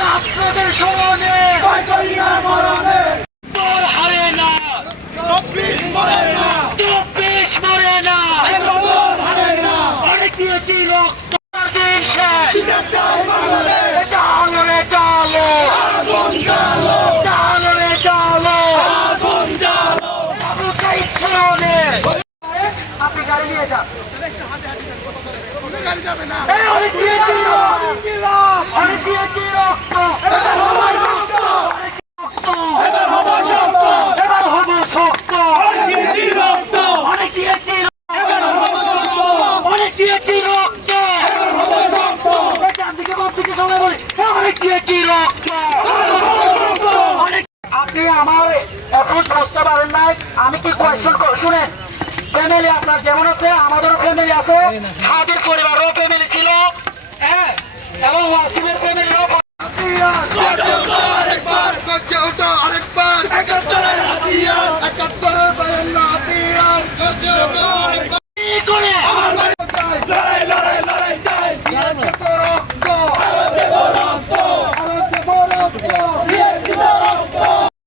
রাষ্ট্রদের স্মরণে তোর হারে না, 24 মরে না, অনেক দিয়েছি রক্ত, দিন শেষ। চালো রে চালো, চালো রে চালো, আবু সাইদ স্মরণে। আপনি গাড়ি নিয়ে যান। অনেক দিয়েছি রক্ত, অনেক দিয়েছি রক্ত, এবার হবো শক্ত, অনেক দিয়েছি রক্ত, অনেক দিয়েছি রক্ত, দিকে বাপ দিকে সবাই বলে অনেক দিয়েছি রক্ত। আপনি আমার এখন বুঝতে পারেন নাই আমি কি কোয়েশ্চন শুনেন। ফ্যামিলি আপনার যেমন আছে আমাদেরও ফ্যামিলি আছে, আমাদের পরিবারও ফ্যামিলি ছিল, হ্যাঁ, এবং ওয়াসিম